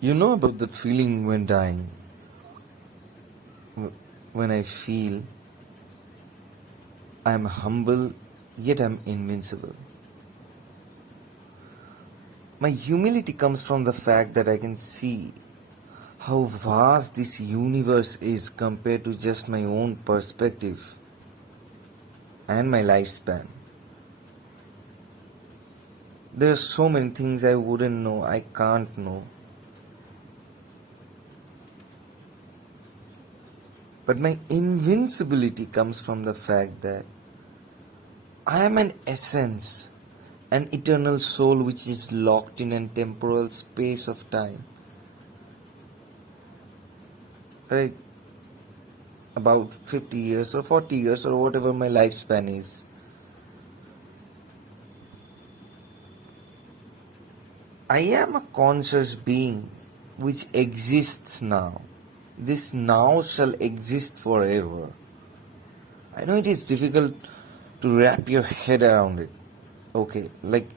You know about that feeling when dying, when I feel I'm humble yet I'm invincible. My humility comes from the fact that I can see how vast this universe is compared to just my own perspective and my lifespan. There are so many things I wouldn't know, I can't know. But my invincibility comes from the fact that I am an essence, an eternal soul which is locked in a temporal space of time. Right? About 50 years or 40 years or whatever my lifespan is. I am a conscious being which exists now. This now shall exist forever. I know it is difficult to wrap your head around it. Okay, like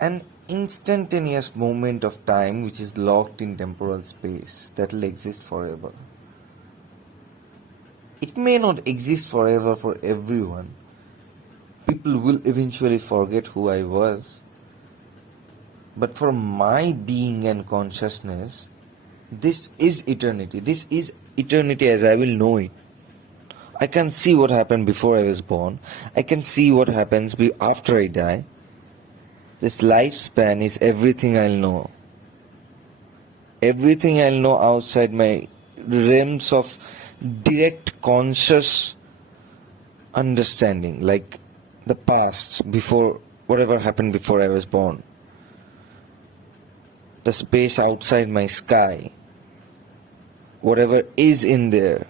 an instantaneous moment of time which is locked in temporal space that will exist forever. It may not exist forever for everyone. People will eventually forget who I was. But for my being and consciousness, this is eternity. This is eternity as I will know it. I can see what happened before I was born. I can see what happens after I die. This lifespan is everything I'll know. Everything I'll know outside my realms of direct conscious understanding, like the past, before whatever happened before I was born. The space outside my sky, whatever is in there.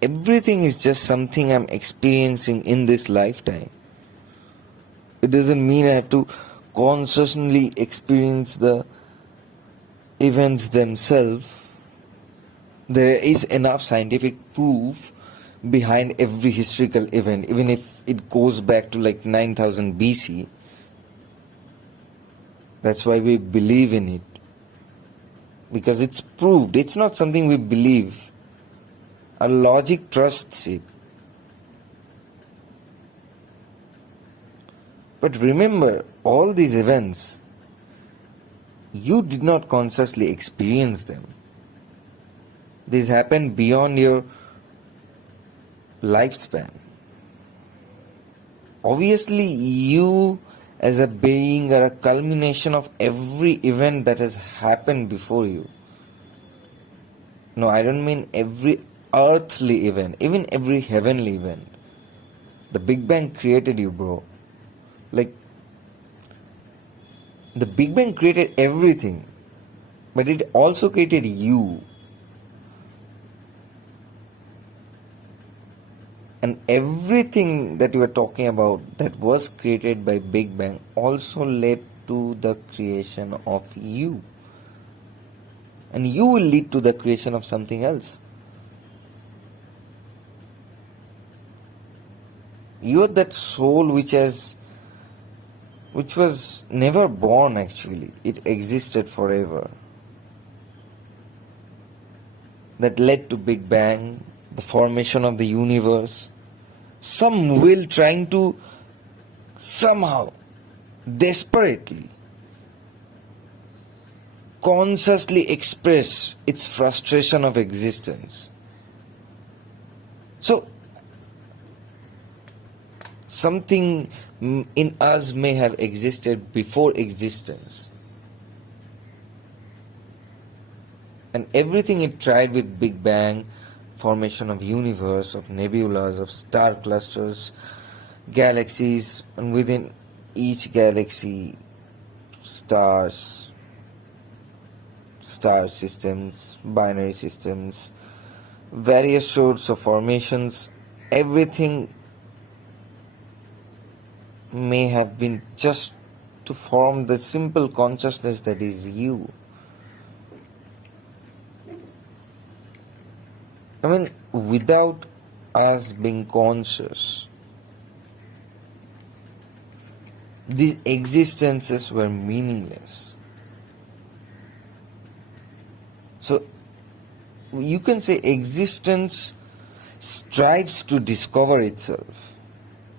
Everything is just something I'm experiencing in this lifetime. It doesn't mean I have to consciously experience the events themselves. There is enough scientific proof behind every historical event, even if it goes back to like 9000 BC. That's why we believe in it. Because it's proved. It's not something we believe. Our logic trusts it. But remember, all these events, you did not consciously experience them. This happened beyond your lifespan. Obviously, you as a being are a culmination of every event that has happened before you. No, I don't mean every earthly event, even every heavenly event. The Big Bang created you, bro. Like, the Big Bang created everything, but it also created you. And everything that you are talking about that was created by Big Bang also led to the creation of you. And you will lead to the creation of something else. You are that soul which was never born actually. It existed forever. That led to Big Bang, the formation of the universe. Some will trying to somehow, desperately, consciously express its frustration of existence. So, something in us may have existed before existence. And everything it tried with Big Bang, formation of universe, of nebulas, of star clusters, galaxies, and within each galaxy, stars, star systems, binary systems, various sorts of formations, everything may have been just to form the simple consciousness that is you. I mean, without us being conscious, these existences were meaningless. So you can say existence strives to discover itself.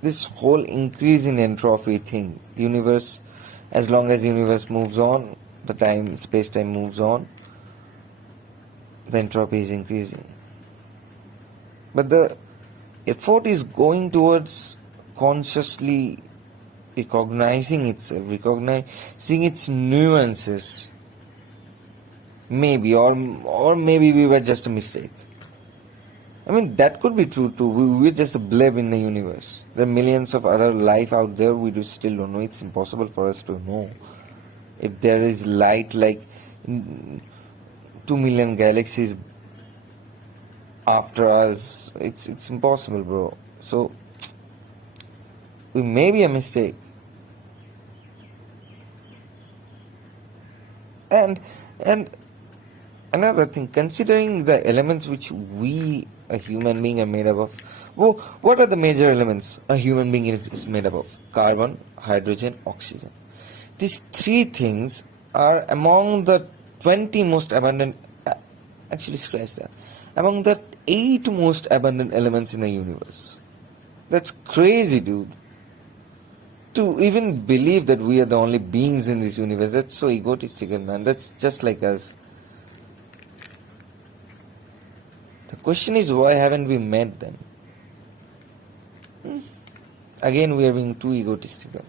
This whole increase in entropy thing, universe, as long as universe moves on, the time, space-time moves on, the entropy is increasing. But the effort is going towards consciously recognizing itself, recognizing its nuances. Maybe, or maybe we were just a mistake. I mean, that could be true too. We're just a blip in the universe. There are millions of other life out there we still don't know. It's impossible for us to know if there is light like 2 million galaxies after us. It's impossible, bro. So we may be a mistake. And another thing, considering the elements which we, a human being, are made up of. Well, what are the major elements a human being is made up of? Carbon, hydrogen, oxygen. These three things are among the 20 most abundant, actually scratch that, among the 8 most abundant elements in the universe. That's crazy, dude. To even believe that we are the only beings in this universe, that's so egotistical, man. That's just like us. The question is, why haven't we met them? Again, we are being too egotistical.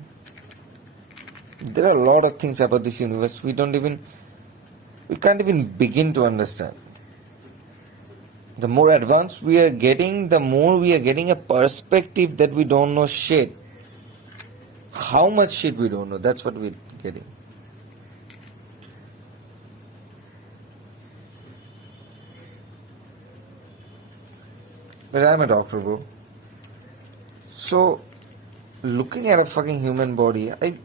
There are a lot of things about this universe we can't even begin to understand. The more advanced we are getting, the more we are getting a perspective that we don't know shit. How much shit we don't know, that's what we're getting. But I'm a doctor, bro. So, looking at a fucking human body, I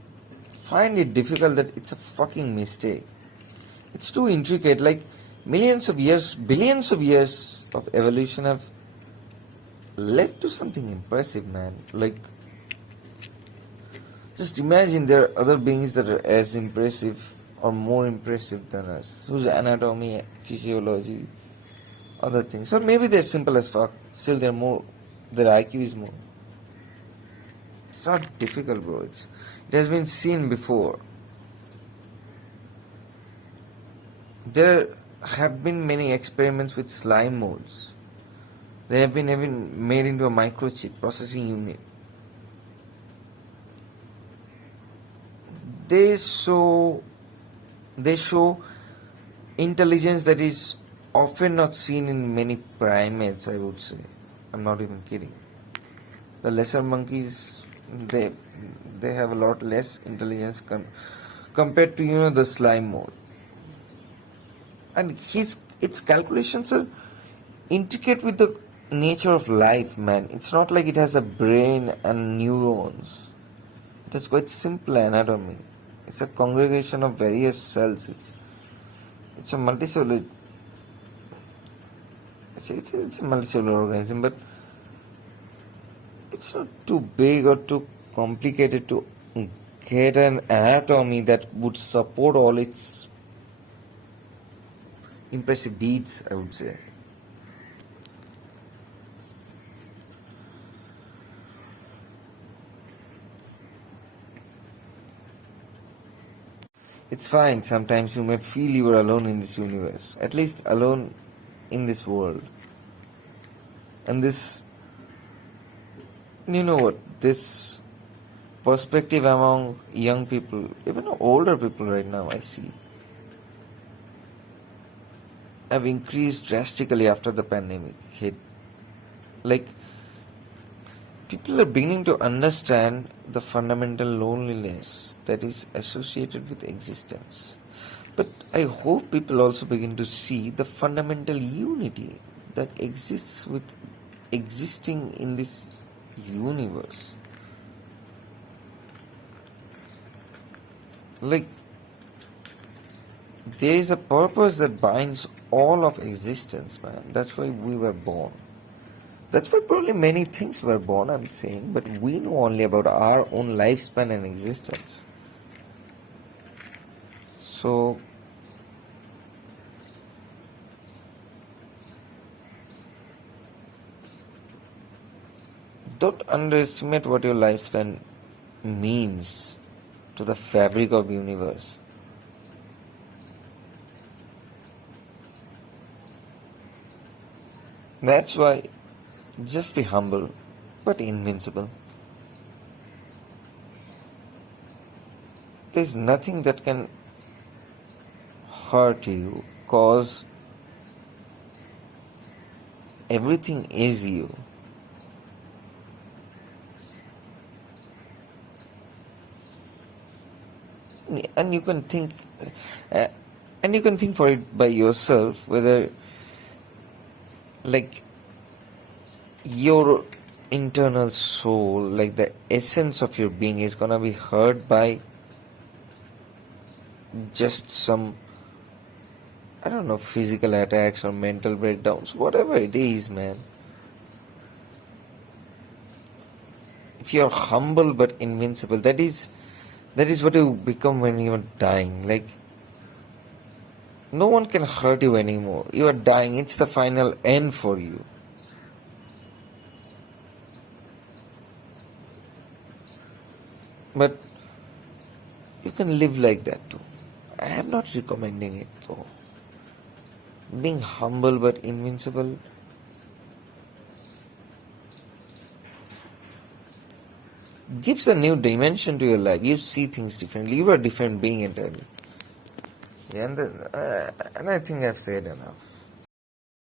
find it difficult that it's a fucking mistake. It's too intricate. Like, millions of years, billions of years of evolution have led to something impressive, man. Like, just imagine there are other beings that are as impressive or more impressive than us, whose anatomy, physiology, other things. Or maybe they're simple as fuck. Still, their IQ is more. It's not difficult, bro. It has been seen before. There have been many experiments with slime molds. They have been even made into a microchip processing unit. They show intelligence that is often not seen in many primates, I would say. I'm not even kidding. The lesser monkeys, they have a lot less intelligence compared to the slime mold. And its calculations are intricate with the nature of life, man. It's not like it has a brain and neurons. It has quite simple anatomy. It's a congregation of various cells. It's a multicellular. It's a multicellular organism, but it's not too big or too complicated to get an anatomy that would support all its impressive deeds, I would say. It's fine, sometimes you may feel you are alone in this universe, at least alone in this world. And this, this perspective among young people, even older people right now, I see, have increased drastically after the pandemic hit. Like, people are beginning to understand the fundamental loneliness that is associated with existence. But I hope people also begin to see the fundamental unity that exists with existing in this universe. Like, there is a purpose that binds all of existence, man. That's why we were born. That's why probably many things were born, I'm saying, but we know only about our own lifespan and existence. So, don't underestimate what your lifespan means to the fabric of universe. That's why just be humble but invincible. There's nothing that can hurt you cause everything is you. And you can think uh, and you can think for it by yourself whether like your internal soul, like the essence of your being is gonna be hurt by just some, I don't know, physical attacks or mental breakdowns, whatever it is, man. If you're humble but invincible, that is what you become when you're dying. Like no one can hurt you anymore. You are dying, it's the final end for you. But you can live like that too. I am not recommending it though. Being humble but invincible gives a new dimension to your life. You see things differently. You are a different being entirely. Yeah, and I think I've said enough.